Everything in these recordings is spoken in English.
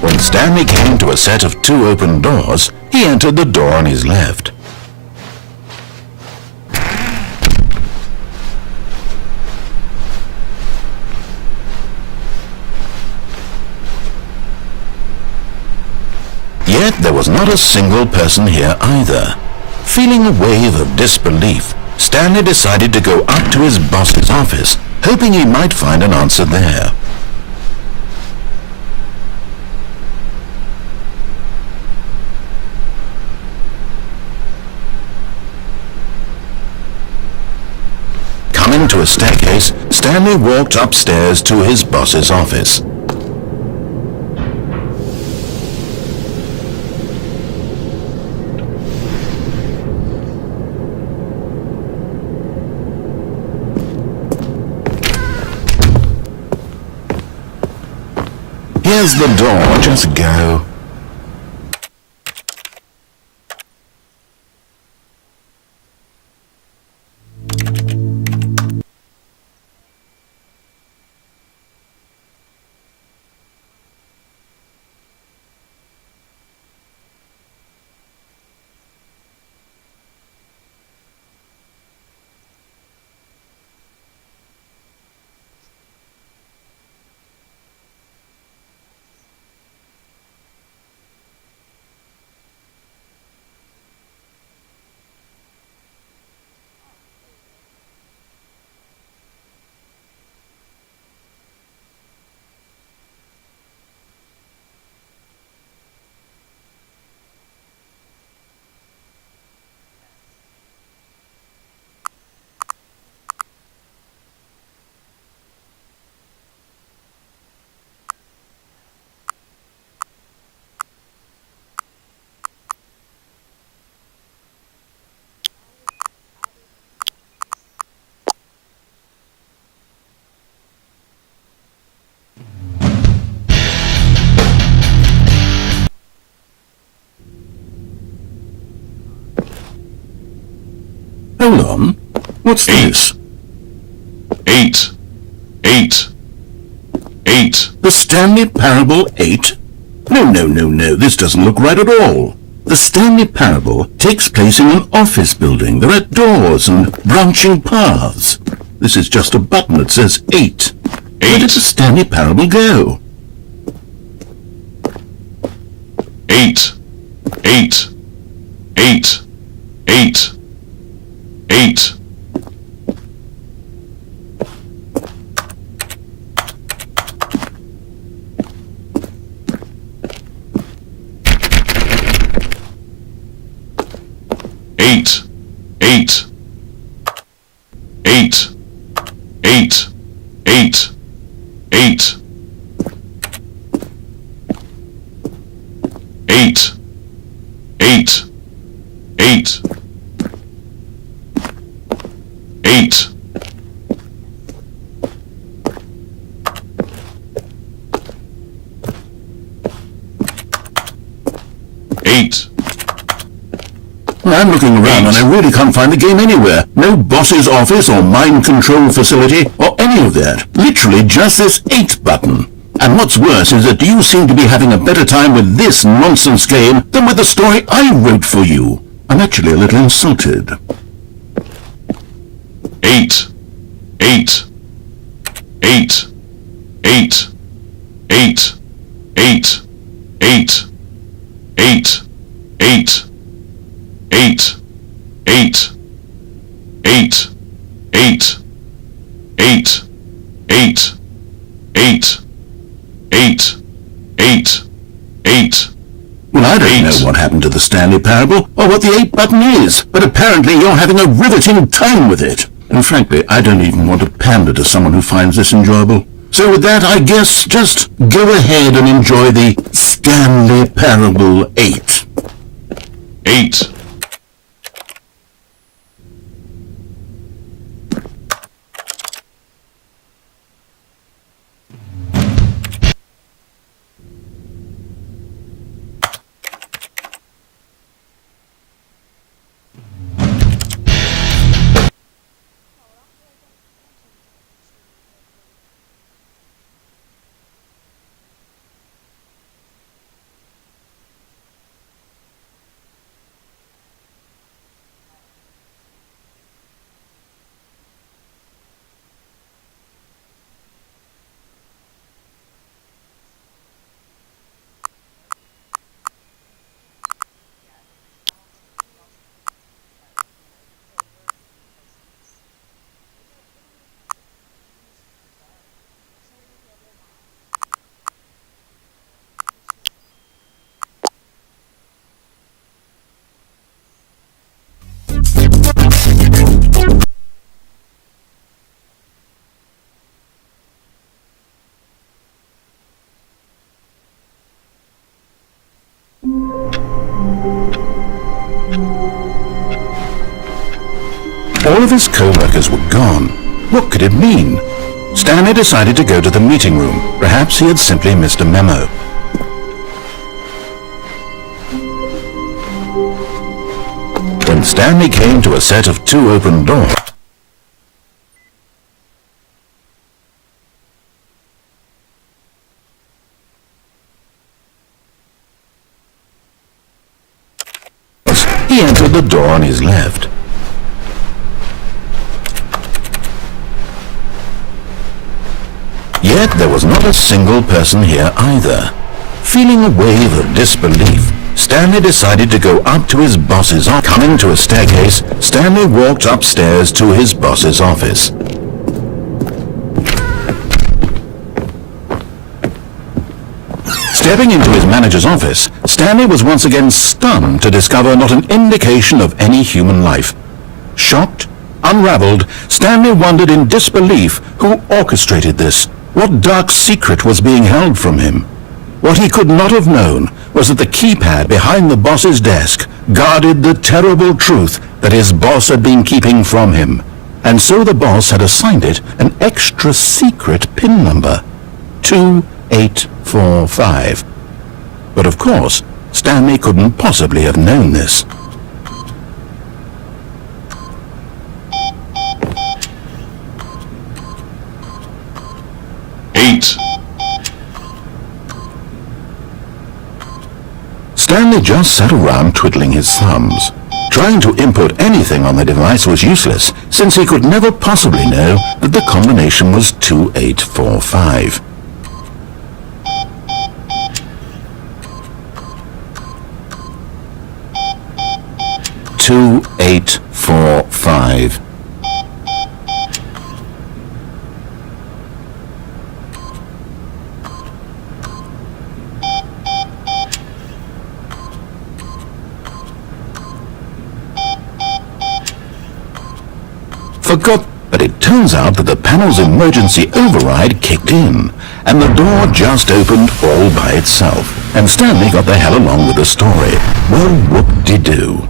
When Stanley came to a set of 2 open doors, he entered the door on his left. Yet there was not a single person here either. Feeling a wave of disbelief, Stanley decided to go up to his boss's office, hoping he might find an answer there. Coming to a staircase, Stanley walked upstairs to his boss's office. Here's the door, just go. Hold on. What's this? 8. The Stanley Parable 8? No, this doesn't look right at all. The Stanley Parable takes place in an office building. There are doors and branching paths. This is just a button that says 8. Where did the Stanley Parable go? 8. 8. 8. 8. 8. 8. 8. 8. 8. 8. 8. 8. 8. 8. 8. 8. I'm looking around and I really can't find the game anywhere. No boss's office or mind control facility or any of that. Literally just this 8 button. And what's worse is that you seem to be having a better time with this nonsense game than with the story I wrote for you. I'm actually a little insulted. 8. 8. 8. 8. 8. 8. 8. 8. 8. 8. 8. 8. 8. 8. 8. 8. 8. 8. 8. Well, I don't know what happened to the Stanley Parable or what the 8 button is, but apparently you're having a riveting time with it. And frankly, I don't even want to pander to someone who finds this enjoyable. So with that, I guess just go ahead and enjoy the Stanley Parable 8. 8. All of his co-workers were gone. What could it mean? Stanley decided to go to the meeting room. Perhaps he had simply missed a memo. When Stanley came to a set of 2 open doors, he entered the door on his left. Yet there was not a single person here either. Feeling a wave of disbelief, Stanley decided to go up to his boss's office. Coming to a staircase, Stanley walked upstairs to his boss's office. Stepping into his manager's office, Stanley was once again stunned to discover not an indication of any human life. Shocked, unraveled, Stanley wondered in disbelief who orchestrated this. What dark secret was being held from him? What he could not have known was that the keypad behind the boss's desk guarded the terrible truth that his boss had been keeping from him. And so the boss had assigned it an extra secret PIN number. 2845. But of course, Stanley couldn't possibly have known this. Stanley just sat around twiddling his thumbs. Trying to input anything on the device was useless, since he could never possibly know that the combination was 2845. Two, 8, 4, 5. Forgot, but it turns out that the panel's emergency override kicked in, and the door just opened all by itself, and Stanley got the hell along with the story. Well, whoop-de-doo.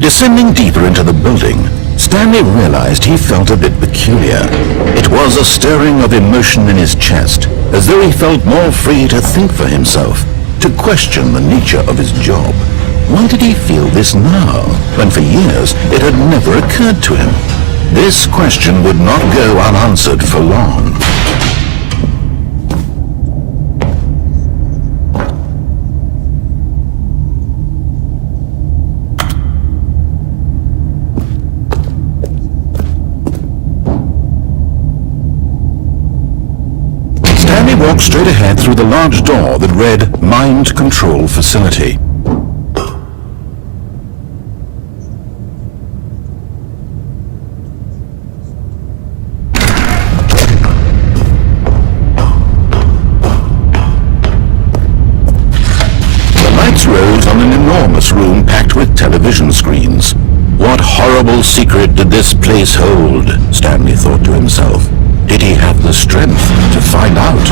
Descending deeper into the building, Stanley realized he felt a bit peculiar. It was a stirring of emotion in his chest, as though he felt more free to think for himself, to question the nature of his job. Why did he feel this now, when for years it had never occurred to him? This question would not go unanswered for long. Stanley walked straight ahead through the large door that read Mind Control Facility. The lights rose on an enormous room packed with television screens. What horrible secret did this place hold? Stanley thought to himself. Did he have the strength to find out?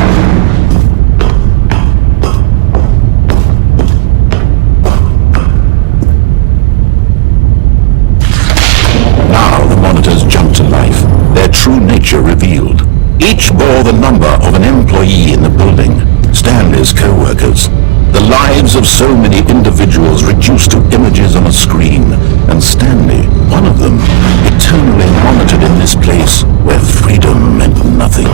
Now the monitors jumped to life, their true nature revealed. Each bore the number of an employee in the building, Stanley's co-workers. The lives of so many individuals reduced to images on a screen, and Stanley, one of them, eternally monitored in this place where freedom meant nothing.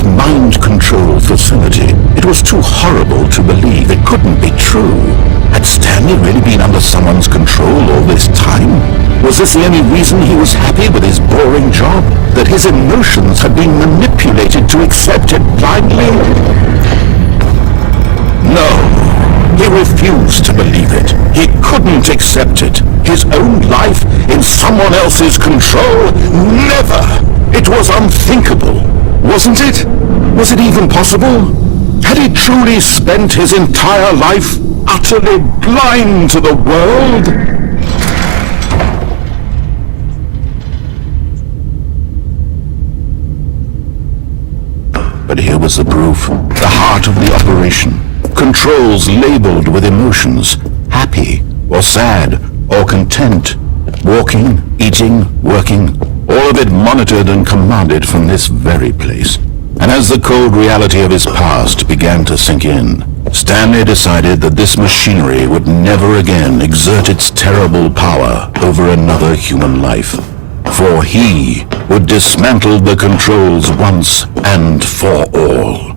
this mind control facility. It was too horrible to believe. It couldn't be true. Had Stanley really been under someone's control all this time? Was this the only reason he was happy with his boring job? That his emotions had been manipulated to accept it blindly? No. He refused to believe it. He couldn't accept it. His own life in someone else's control? Never! It was unthinkable. Wasn't it? Was it even possible? Had he truly spent his entire life utterly blind to the world? But here was the proof. The heart of the operation. Controls labeled with emotions. Happy, or sad, or content. Walking, eating, working. All of it monitored and commanded from this very place. And as the cold reality of his past began to sink in, Stanley decided that this machinery would never again exert its terrible power over another human life. For he would dismantle the controls once and for all.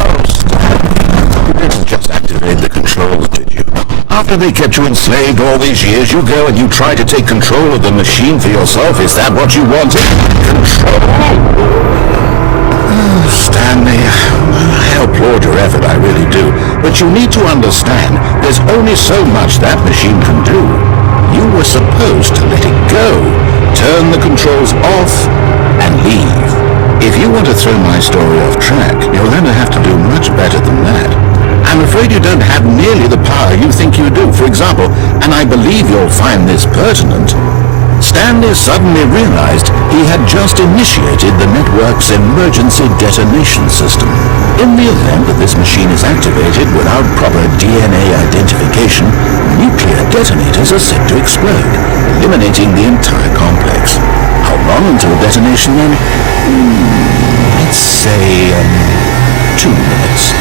Oh, Stanley, you didn't just activate the controls, did you? After they kept you enslaved all these years, you go and you try to take control of the machine for yourself. Is that what you wanted? Control? Stanley, I applaud your effort, I really do. But you need to understand, there's only so much that machine can do. You were supposed to let it go, turn the controls off, and leave. If you want to throw my story off track, you're going to have to do much better than that. I'm afraid you don't have nearly the power you think you do. For example, and I believe you'll find this pertinent, Stanley suddenly realized he had just initiated the network's emergency detonation system. In the event that this machine is activated without proper DNA identification, nuclear detonators are set to explode, eliminating the entire complex. How long until detonation then? Let's say, 2 minutes.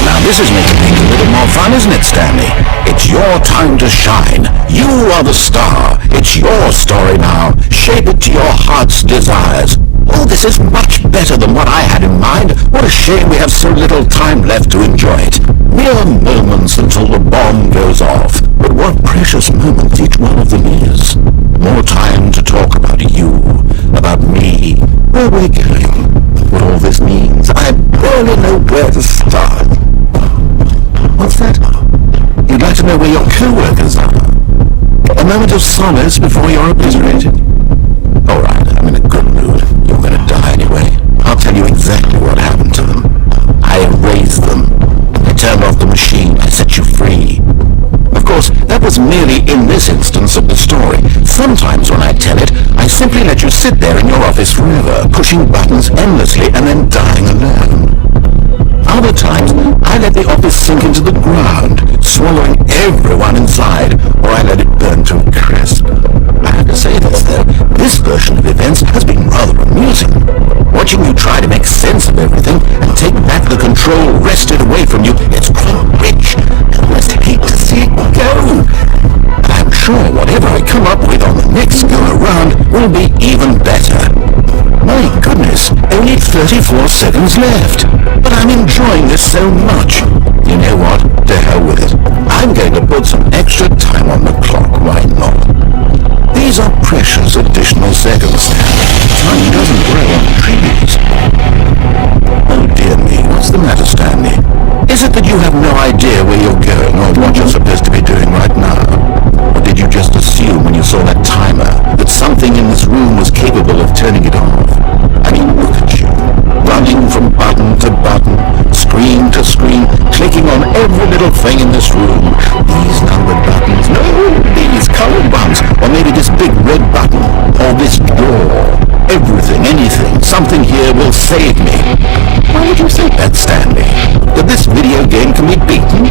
Now this is making things a little more fun, isn't it, Stanley? It's your time to shine. You are the star. It's your story now. Shape it to your heart's desires. Oh, this is much better than what I had in mind. What a shame we have so little time left to enjoy it. Mere moments until the bomb goes off. But what precious moments each one of them is. More time to talk about you, about me, where we're going, what all this means. I barely know where to start. What's that? You'd like to know where your co-workers are? A moment of solace before you're obliterated? All right, I'm in a good mood. You're going to die anyway. I'll tell you exactly what happened to them. I erased them. I turned off the machine. I set you free. Of course, that was merely in this instance of the story. Sometimes when I tell it, I simply let you sit there in your office forever, pushing buttons endlessly and then dying alone. Other times, I let the office sink into the ground, swallowing everyone inside, or I let it burn to a crisp. I have to say this, though, this version of events has been rather amusing. Watching you try to make sense of everything and take back the control wrested away from you, it's quite rich. I almost hate to see it go. But I'm sure whatever I come up with on the next go-around will be even better. My goodness, only 34 seconds left. But I'm enjoying this so much. You know what? To hell with it. I'm going to put some extra time on the clock, why not? These are precious additional seconds. Time doesn't grow on trees. Oh dear me, what's the matter, Stanley? Is it that you have no idea where you're going or what you're supposed to be doing right now? Or did you just assume when you saw that timer that something in this room was capable of turning it off? I mean, look at you. Running from button to button, screen to screen, clicking on every little thing in this room. These numbered buttons, no, these colored ones, or maybe this big red button, or this door. Everything, anything, something here will save me. Why would you think that, Stanley? That this video game can be beaten?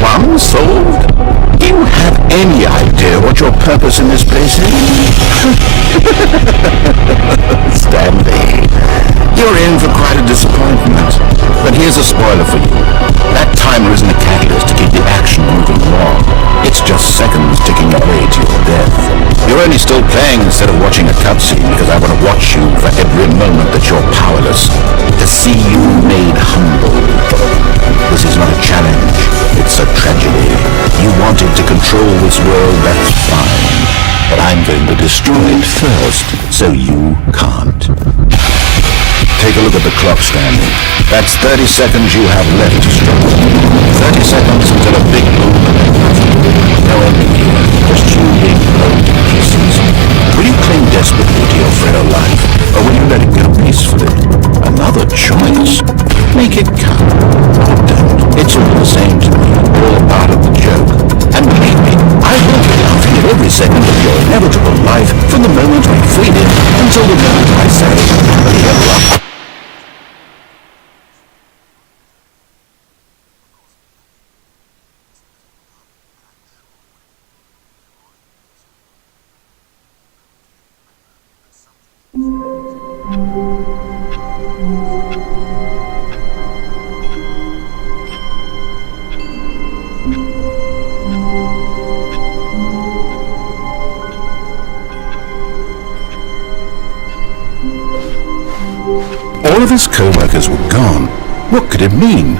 Won? Solved? Do you have any idea what your purpose in this place is? Stanley, you're in for quite a disappointment. But here's a spoiler for you. That timer isn't a catalyst to keep the action moving along. It's just seconds ticking away to your death. You're only still playing instead of watching a cutscene because I want to watch you for every moment that you're powerless. To see you made humble. This is not a challenge. It's a tragedy. You wanted to control this world, that's fine. But I'm going to destroy it first, so you can't. Take a look at the clock, Stanley. That's 30 seconds you have left to struggle. 30 seconds until a big movement. No ending here, just you being blown to pieces. Will you cling desperately to your frail life, or will you let it go peacefully? Another choice. Make it count. Or don't. It's all the same to me, all part of the joke. And believe me, I will be laughing at every second of your inevitable life from the moment I freed it until the moment I say, "Level up." All of his co-workers were gone. What could it mean?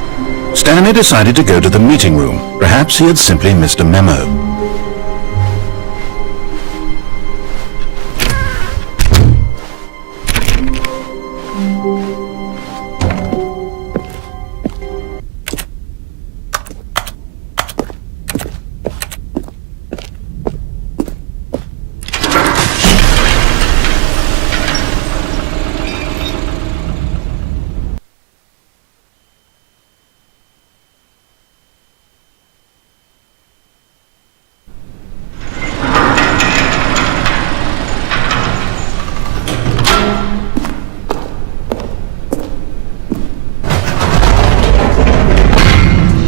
Stanley decided to go to the meeting room. Perhaps he had simply missed a memo.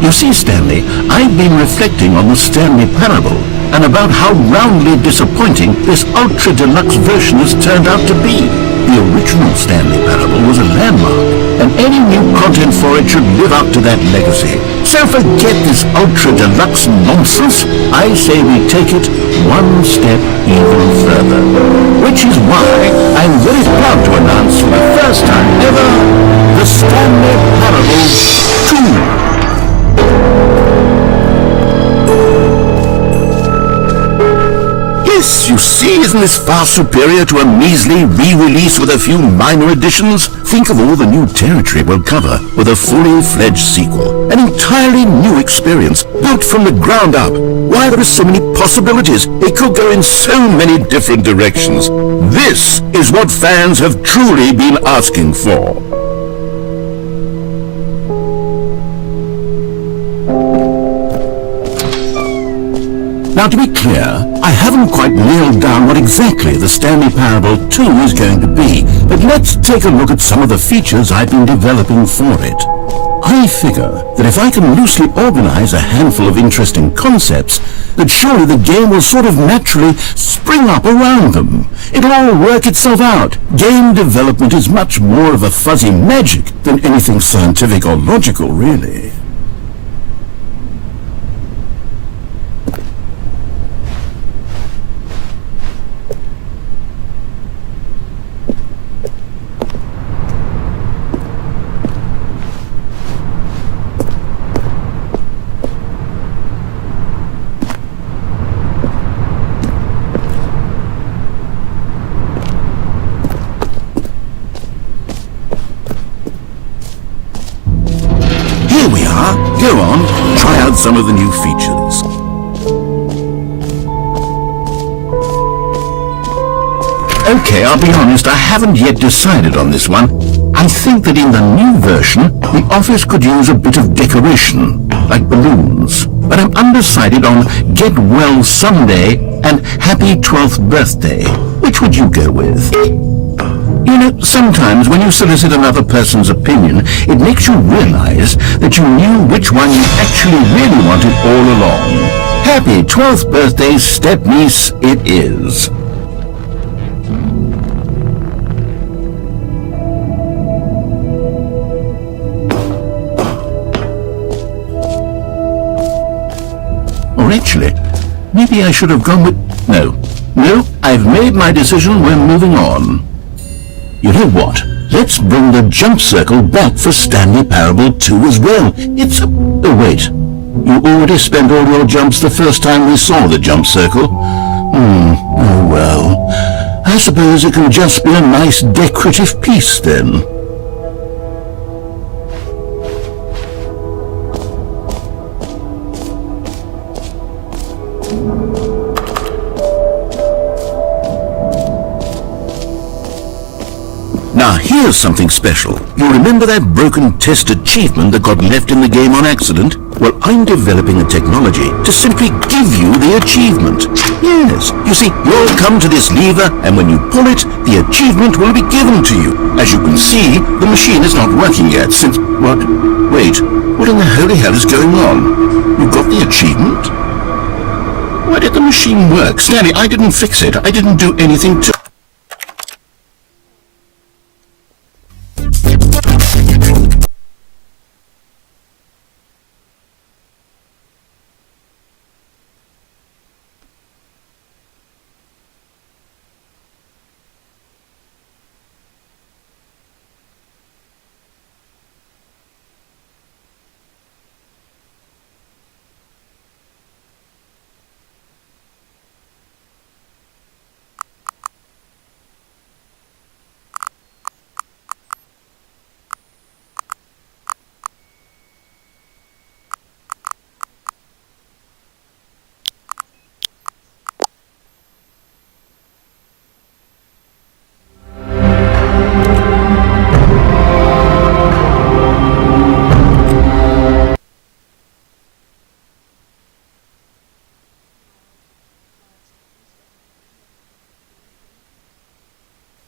You see, Stanley, I've been reflecting on the Stanley Parable and about how roundly disappointing this ultra-deluxe version has turned out to be. The original Stanley Parable was a landmark, and any new content for it should live up to that legacy. So forget this ultra-deluxe nonsense. I say we take it one step even further. Which is why I'm very proud to announce for the first time ever, the Stanley Parable 2. Yes, you see, isn't this far superior to a measly re-release with a few minor additions? Think of all the new territory we'll cover with a fully fledged sequel. An entirely new experience, built from the ground up. Why, there are so many possibilities. It could go in so many different directions. This is what fans have truly been asking for. Now, to be clear, I haven't quite nailed down what exactly the Stanley Parable 2 is going to be, but let's take a look at some of the features I've been developing for it. I figure that if I can loosely organize a handful of interesting concepts, that surely the game will sort of naturally spring up around them. It'll all work itself out. Game development is much more of a fuzzy magic than anything scientific or logical, really. Here we are. Go on, try out some of the new features. Okay, I'll be honest, I haven't yet decided on this one. I think that in the new version, the office could use a bit of decoration, like balloons. But I'm undecided on Get Well Someday and Happy 12th Birthday. Which would you go with? You know, sometimes when you solicit another person's opinion, it makes you realize that you knew which one you actually really wanted all along. Happy 12th birthday, stepniece, it is. Or actually, Maybe I should have gone with... No, I've made my decision. We're moving on. You know what? Let's bring the jump circle back for Stanley Parable 2 as well. It's... Oh, wait. You already spent all your jumps the first time we saw the jump circle. Oh well. I suppose it can just be a nice decorative piece then. Now here's something special. You remember that broken test achievement that got left in the game on accident? Well, I'm developing a technology to simply give you the achievement. Yes, you see, you'll come to this lever, and when you pull it, the achievement will be given to you. As you can see, the machine is not working yet since... What? Wait, what in the holy hell is going on? You got the achievement? Why did the machine work? Stanley, I didn't fix it. I didn't do anything to...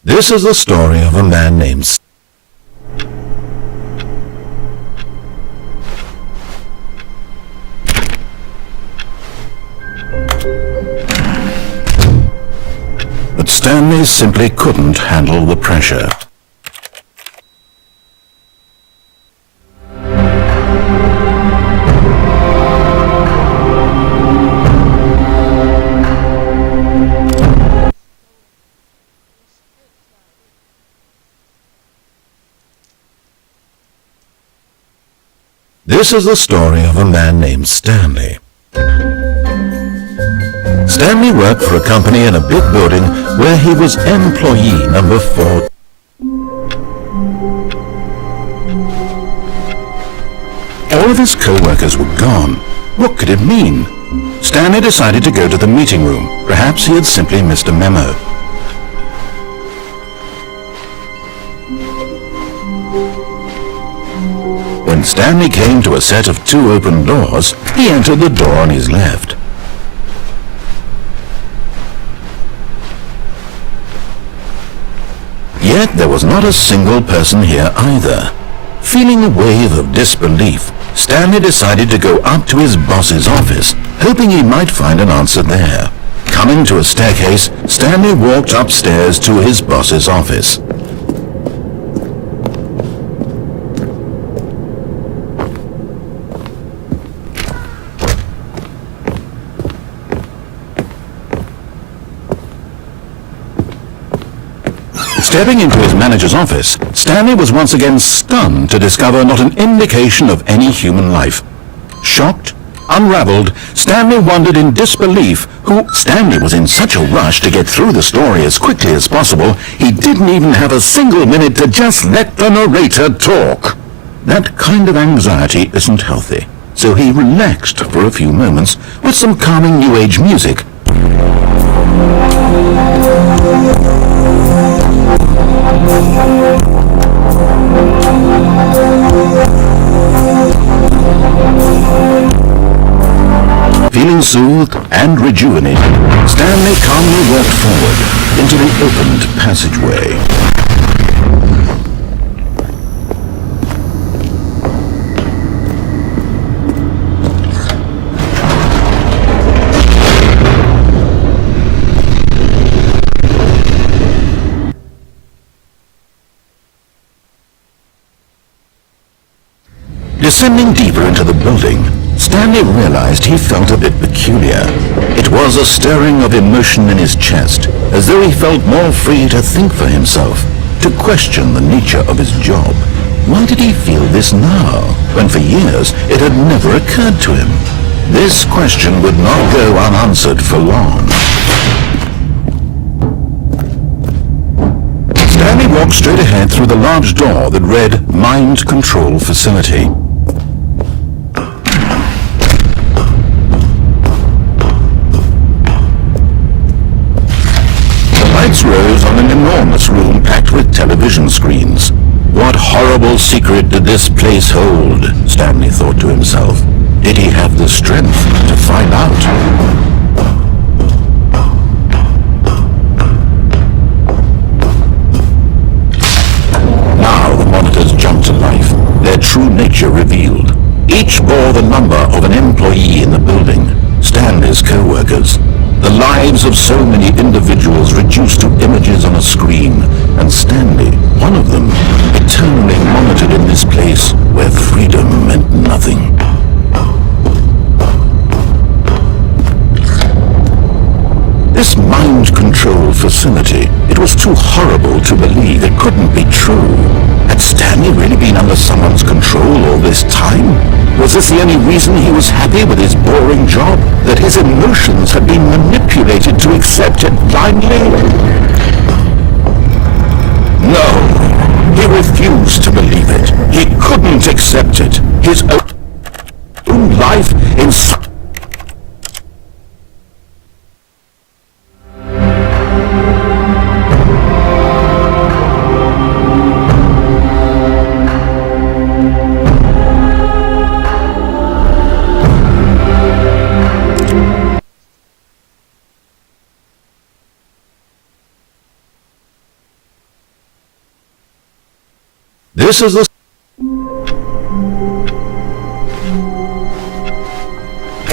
This is the story of a man named... But Stanley simply couldn't handle the pressure. This is the story of a man named Stanley. Stanley worked for a company in a big building where he was employee number 4. All of his co-workers were gone. What could it mean? Stanley decided to go to the meeting room. Perhaps he had simply missed a memo. When Stanley came to a set of 2 open doors, he entered the door on his left. Yet there was not a single person here either. Feeling a wave of disbelief, Stanley decided to go up to his boss's office, hoping he might find an answer there. Coming to a staircase, Stanley walked upstairs to his boss's office. Stepping into his manager's office, Stanley was once again stunned to discover not an indication of any human life. Shocked, unraveled, Stanley wondered in disbelief who... Stanley was in such a rush to get through the story as quickly as possible, he didn't even have a single minute to just let the narrator talk. That kind of anxiety isn't healthy, so he relaxed for a few moments with some calming New Age music. Feeling soothed and rejuvenated, Stanley calmly walked forward into the opened passageway. Descending deeper into the building, Stanley realized he felt a bit peculiar. It was a stirring of emotion in his chest, as though he felt more free to think for himself, to question the nature of his job. Why did he feel this now, when for years it had never occurred to him? This question would not go unanswered for long. Stanley walked straight ahead through the large door that read Mind Control Facility. The lights rose on an enormous room packed with television screens. What horrible secret did this place hold? Stanley thought to himself. Did he have the strength to find out? Now the monitors jumped to life, their true nature revealed. Each bore the number of an employee in the building, Stanley's co-workers. The lives of so many individuals reduced to images on a screen, and Stanley, one of them, eternally monitored in this place where freedom meant nothing. This mind control facility, it was too horrible to believe it couldn't be true. Had Stanley really been under someone's control all this time? Was this the only reason he was happy with his boring job? That his emotions had been manipulated to accept it blindly? No, he refused to believe it. He couldn't accept it. His own life in... This is the...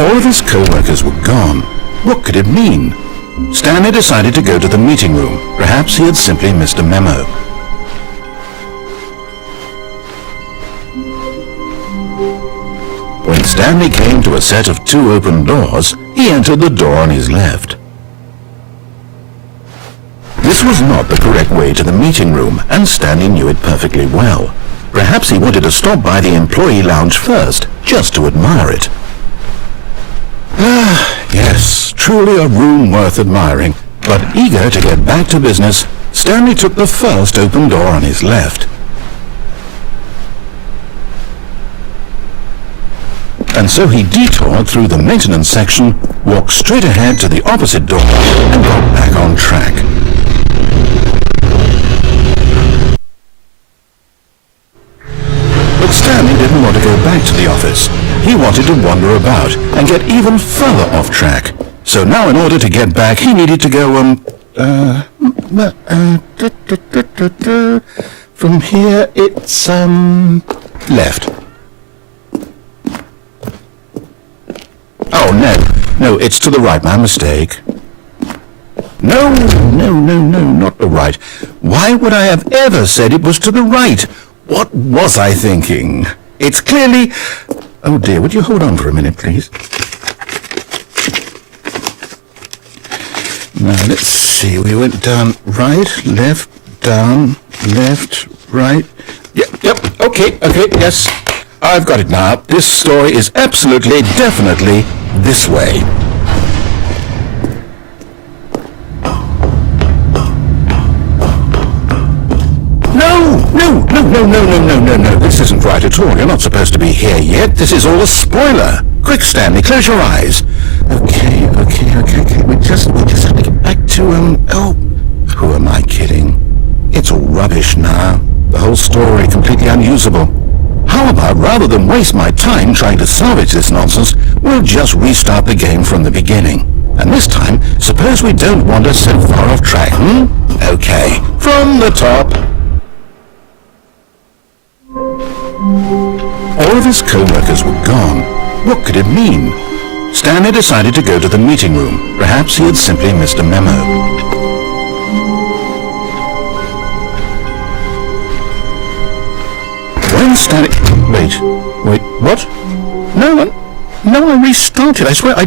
All of his co-workers were gone. What could it mean? Stanley decided to go to the meeting room. Perhaps he had simply missed a memo. When Stanley came to a set of 2 open doors, he entered the door on his left. This was not the correct way to the meeting room, and Stanley knew it perfectly well. Perhaps he wanted to stop by the employee lounge first, just to admire it. Yes, truly a room worth admiring. But eager to get back to business, Stanley took the first open door on his left. And so he detoured through the maintenance section, walked straight ahead to the opposite door, and got back on track. But Stanley didn't want to go back to the office. He wanted to wander about and get even further off track. So now in order to get back, he needed to go, from here it's, left. Oh, no, it's to the right, my mistake. No, not the right. Why would I have ever said it was to the right? What was I thinking? It's clearly... Oh dear, would you hold on for a minute, please? Now, let's see, we went down right, left, down, left, right... Yep, okay, yes. I've got it now. This story is absolutely, definitely this way. No. This isn't right at all. You're not supposed to be here yet. This is all a spoiler. Quick, Stanley, close your eyes. Okay. We just have to get back to, oh, who am I kidding? It's all rubbish now. The whole story completely unusable. How about, rather than waste my time trying to salvage this nonsense, we'll just restart the game from the beginning. And this time, suppose we don't wander so far off track, Okay, from the top. All of his co-workers were gone. What could it mean? Stanley decided to go to the meeting room. Perhaps he had simply missed a memo. When Stanley... Wait, what? No one? No, I restarted. I swear I...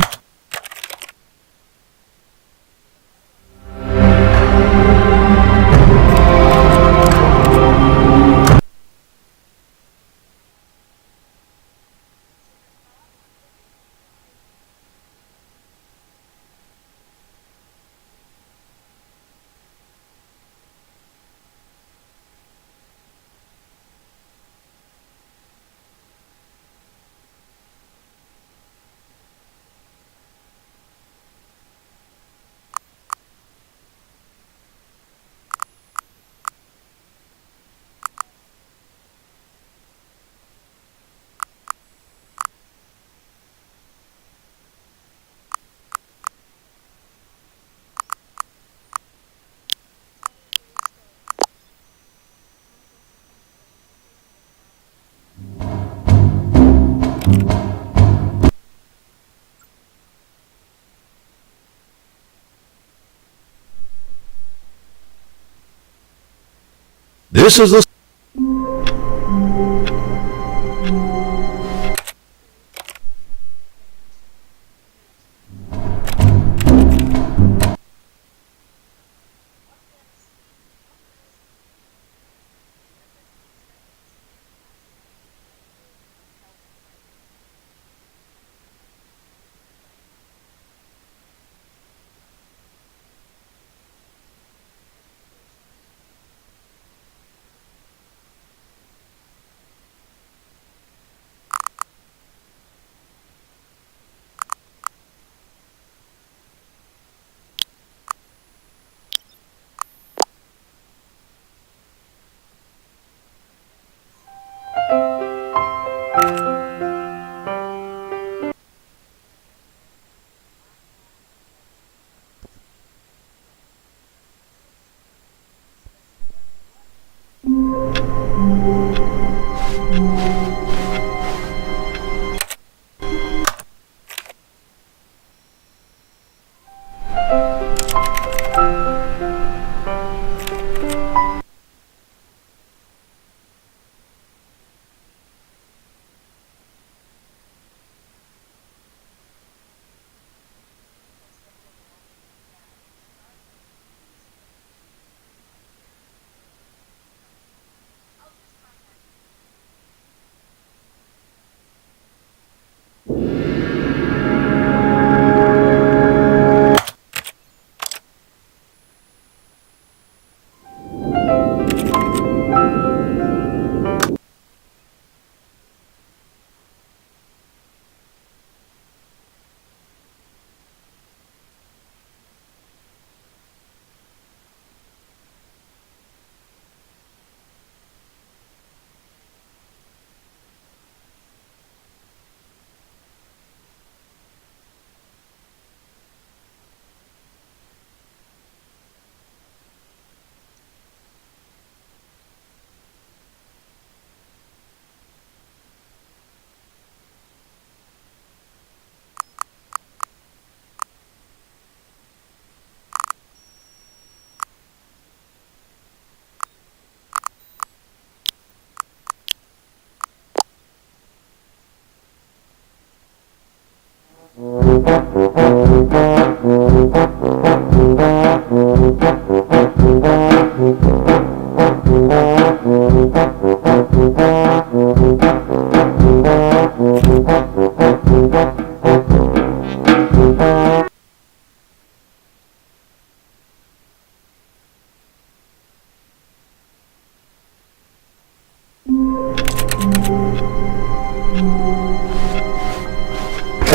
This is the...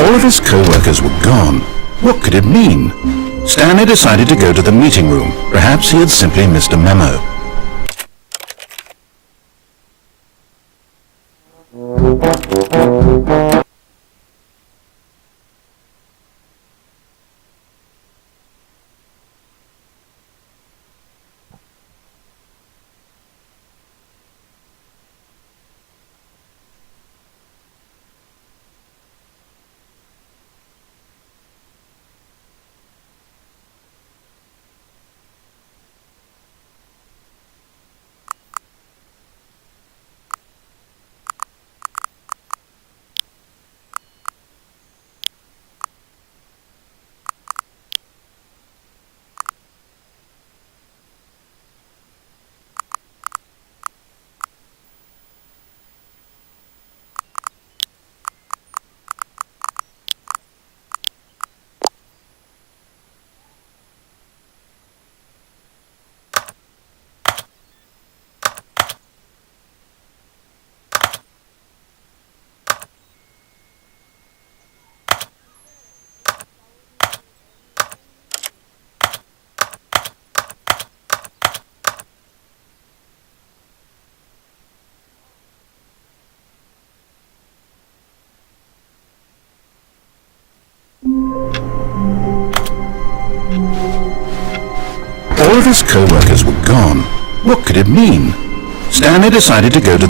All of his co-workers were gone. What could it mean? Stanley decided to go to the meeting room. Perhaps he had simply missed a memo. his co-workers were gone. What could it mean? Stanley decided to go to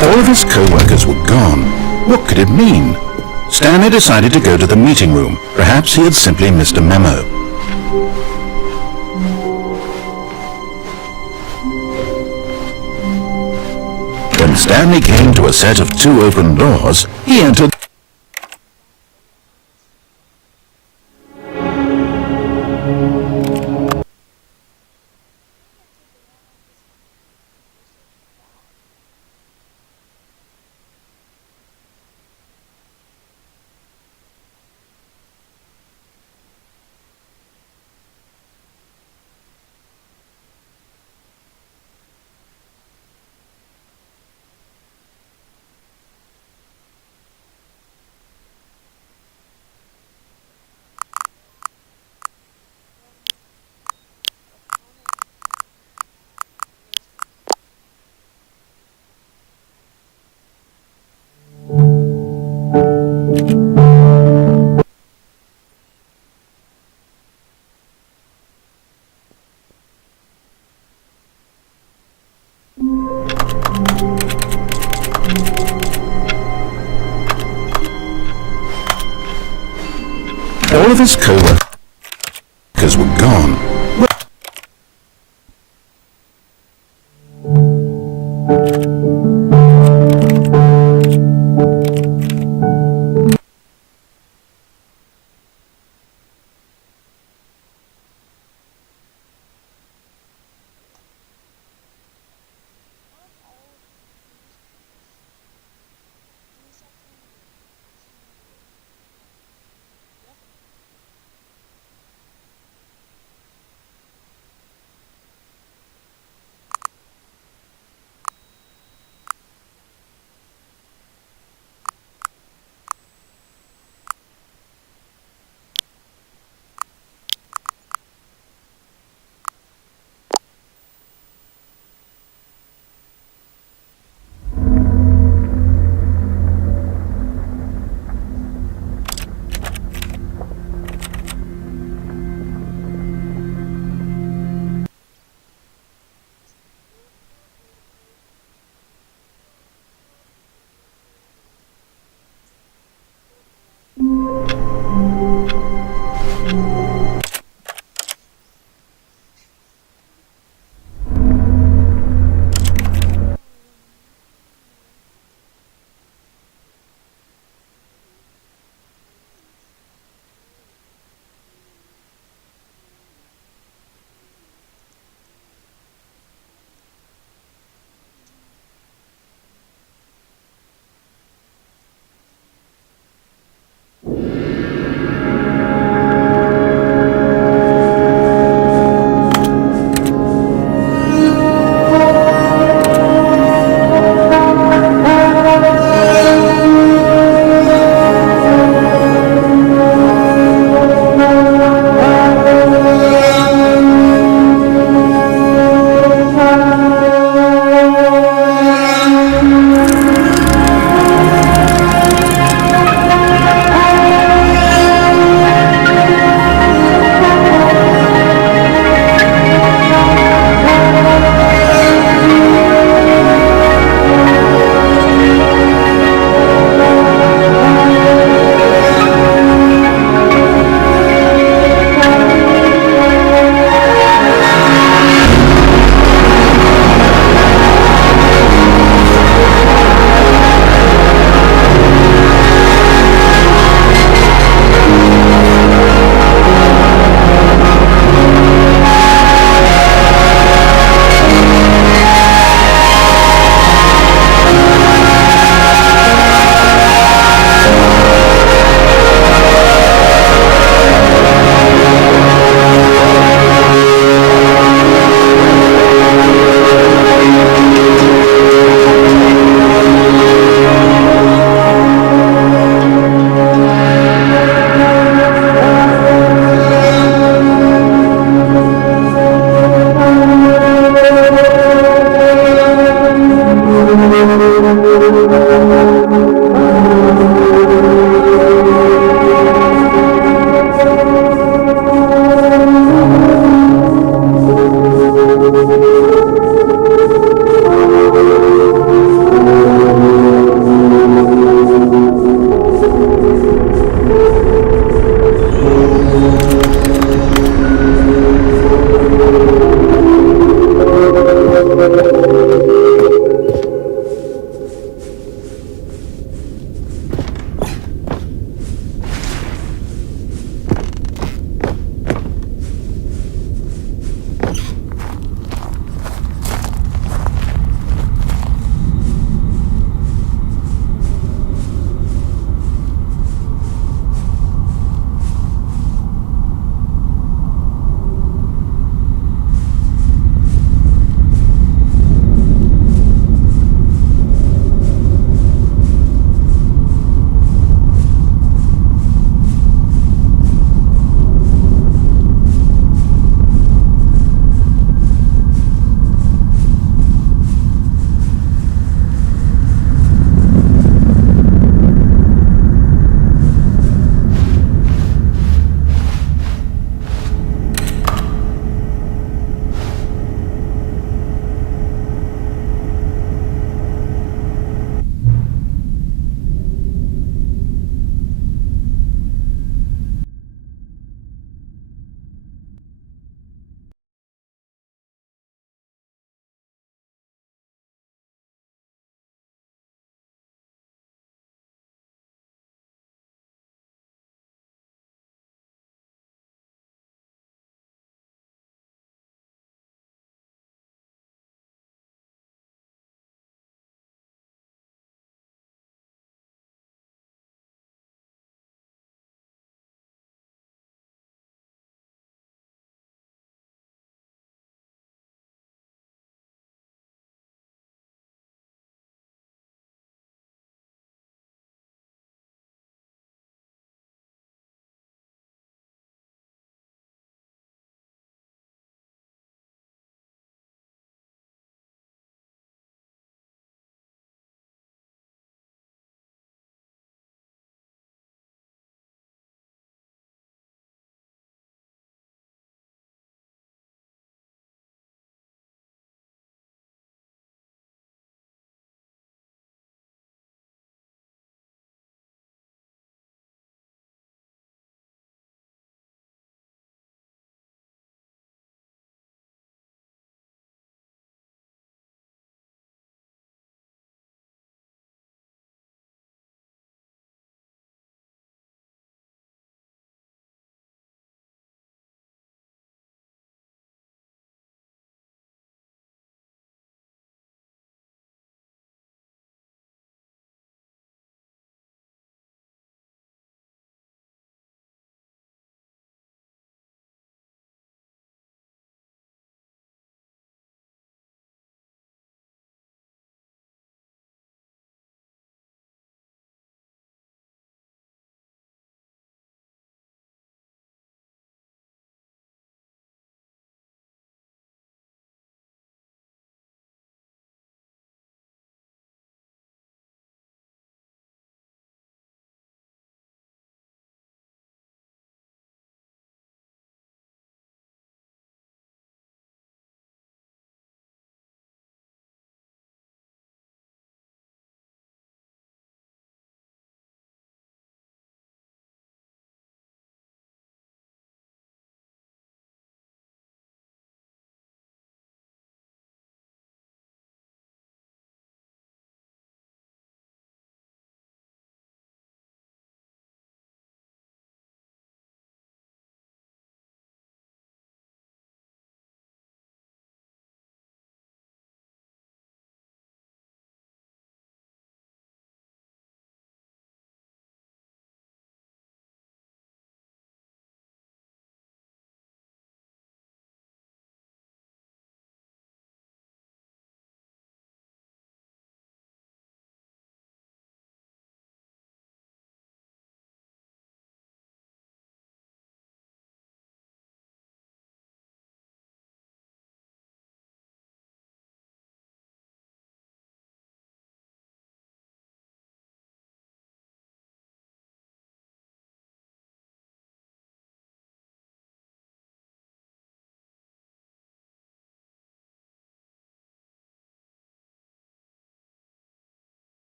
All of his co-workers were gone. What could it mean? Stanley decided to go to the meeting room. Perhaps he had simply missed a memo. When Stanley came to a set of 2 open doors, he entered. All of his co-workers were gone.